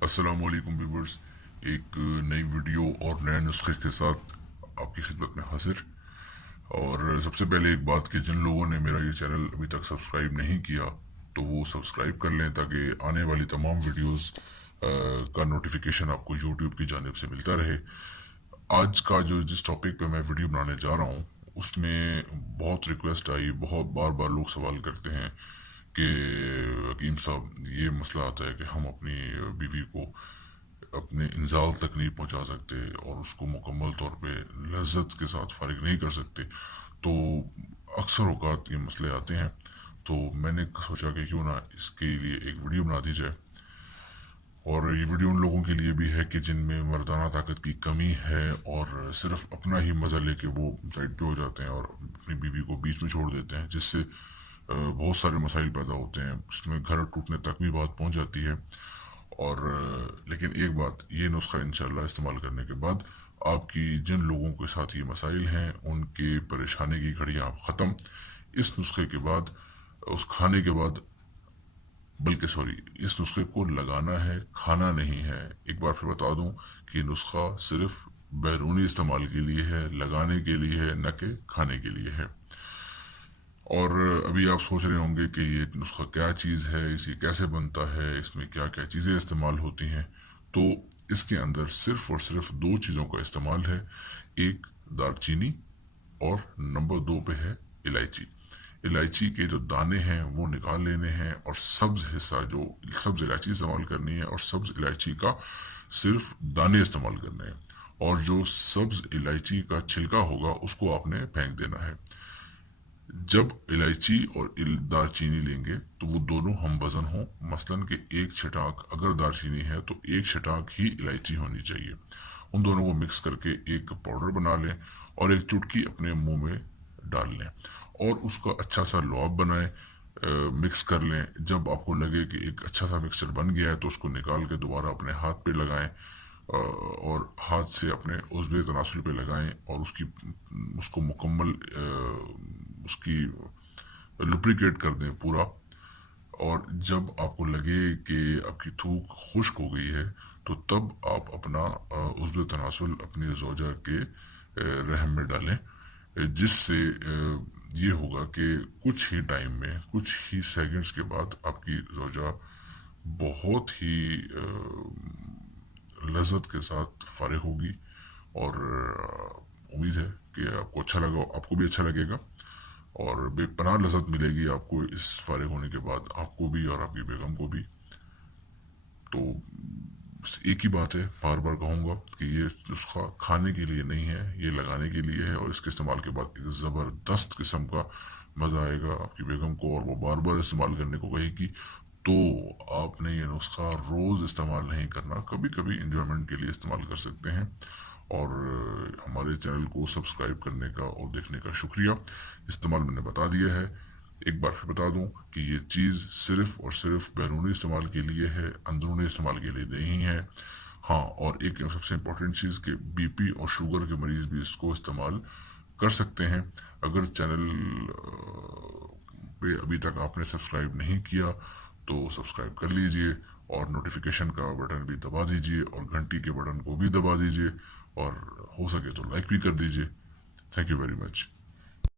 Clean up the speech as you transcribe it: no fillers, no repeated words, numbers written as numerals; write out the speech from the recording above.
अस्सलाम वालेकुम व्यूवर्स। एक नई वीडियो और नए नुस्खे के साथ आपकी खिदमत में हाजिर। और सबसे पहले एक बात कि जिन लोगों ने मेरा ये चैनल अभी तक सब्सक्राइब नहीं किया तो वो सब्सक्राइब कर लें ताकि आने वाली तमाम वीडियोस का नोटिफिकेशन आपको यूट्यूब की जानिब से मिलता रहे। आज का जो जिस टॉपिक पे मैं वीडियो बनाने जा रहा हूँ उसमें बहुत रिक्वेस्ट आई, बहुत बार बार लोग सवाल करते हैं कि हकीम साहब ये मसला आता है कि हम अपनी बीवी को अपने इंजाल तक नहीं पहुंचा सकते और उसको मुकम्मल तौर पे लज्जत के साथ फारिग नहीं कर सकते। तो अक्सर औकात ये मसले आते हैं, तो मैंने सोचा कि क्यों ना इसके लिए एक वीडियो बना दी जाए। और ये वीडियो उन लोगों के लिए भी है कि जिनमें मर्दाना ताकत की कमी है और सिर्फ अपना ही मज़ा लेके वो साइड पे हो जाते हैं और अपनी बीवी को बीच में छोड़ देते हैं, जिससे बहुत सारे मसाइल पैदा होते हैं। इसमें घर टूटने तक भी बात पहुंच जाती है। और लेकिन एक बात, ये नुस्खा इंशाल्लाह इस्तेमाल करने के बाद आपकी जिन लोगों के साथ ये मसाइल हैं उनके परेशानी की घड़ी आप ख़त्म। इस नुस्खे के बाद, उस खाने के बाद, बल्कि सॉरी, इस नुस्खे को लगाना है, खाना नहीं है। एक बार फिर बता दूं कि नुस्खा सिर्फ बैरूनी इस्तेमाल के लिए है, लगाने के लिए है, न कि खाने के लिए है। और अभी आप सोच रहे होंगे कि ये नुस्खा क्या चीज़ है, इसे कैसे बनता है, इसमें क्या क्या चीज़ें इस्तेमाल होती हैं। तो इसके अंदर सिर्फ और सिर्फ दो चीज़ों का इस्तेमाल है। एक दालचीनी और नंबर दो पे है इलायची। इलायची के जो दाने हैं वो निकाल लेने हैं और सब्ज हिस्सा, जो सब्ज इलायची इस्तेमाल करनी है, और सब्ज इलायची का सिर्फ दाने इस्तेमाल करने हैं। और जो सब्ज इलायची का छिलका होगा उसको आपने फेंक देना है। जब इलायची और दालचीनी लेंगे तो वो दोनों हम वजन हो, मसलन कि एक छटाक अगर दालचीनी है तो एक छटाक ही इलायची होनी चाहिए। उन दोनों को मिक्स करके एक पाउडर बना लें और एक चुटकी अपने मुंह में डाल लें और उसका अच्छा सा लुआब बनाएं। मिक्स कर लें। जब आपको लगे कि एक अच्छा सा मिक्सचर बन गया है तो उसको निकाल के दोबारा अपने हाथ पे लगाएं और हाथ से अपने उज़्वे तनासुल पे लगाएं और उसको मुकम्मल उसकी लुब्रिकेट कर दें पूरा। और जब आपको लगे कि आपकी थूक खुश्क हो गई है तो तब आप अपना उज़्वे तनासुल अपनी ज़ौजा के रहम में डालें, जिससे ये होगा कि कुछ ही टाइम में, कुछ ही सेकंड्स के बाद आपकी ज़ौजा बहुत ही लज्जत के साथ फारिग होगी। और उम्मीद है कि आपको अच्छा लगा, आपको भी अच्छा लगेगा और बेपनाह लज्जत मिलेगी आपको इस फारिग होने के बाद, आपको भी और आपकी बेगम को भी। तो बस एक ही बात है, बार बार कहूँगा कि ये नुस्खा खाने के लिए नहीं है, ये लगाने के लिए है। और इसके इस्तेमाल के बाद एक ज़बरदस्त किस्म का मज़ा आएगा आपकी बेगम को और वो बार बार इस्तेमाल करने को कहेगी। तो आपने ये नुस्खा रोज़ इस्तेमाल नहीं करना, कभी कभी इंजॉयमेंट के लिए इस्तेमाल कर सकते हैं। और हमारे चैनल को सब्सक्राइब करने का और देखने का शुक्रिया। इस्तेमाल मैंने बता दिया है। एक बार फिर बता दूं कि ये चीज़ सिर्फ और सिर्फ बैरूनी इस्तेमाल के लिए है, अंदरूनी इस्तेमाल के लिए नहीं है। हाँ, और एक सबसे इम्पोर्टेंट चीज़ कि बीपी और शुगर के मरीज़ भी इसको इस्तेमाल कर सकते हैं। अगर चैनल पे अभी तक आपने सब्सक्राइब नहीं किया तो सब्सक्राइब कर लीजिए और नोटिफिकेशन का बटन भी दबा दीजिए और घंटी के बटन को भी दबा दीजिए और हो सके तो लाइक भी कर दीजिए। Thank you very much.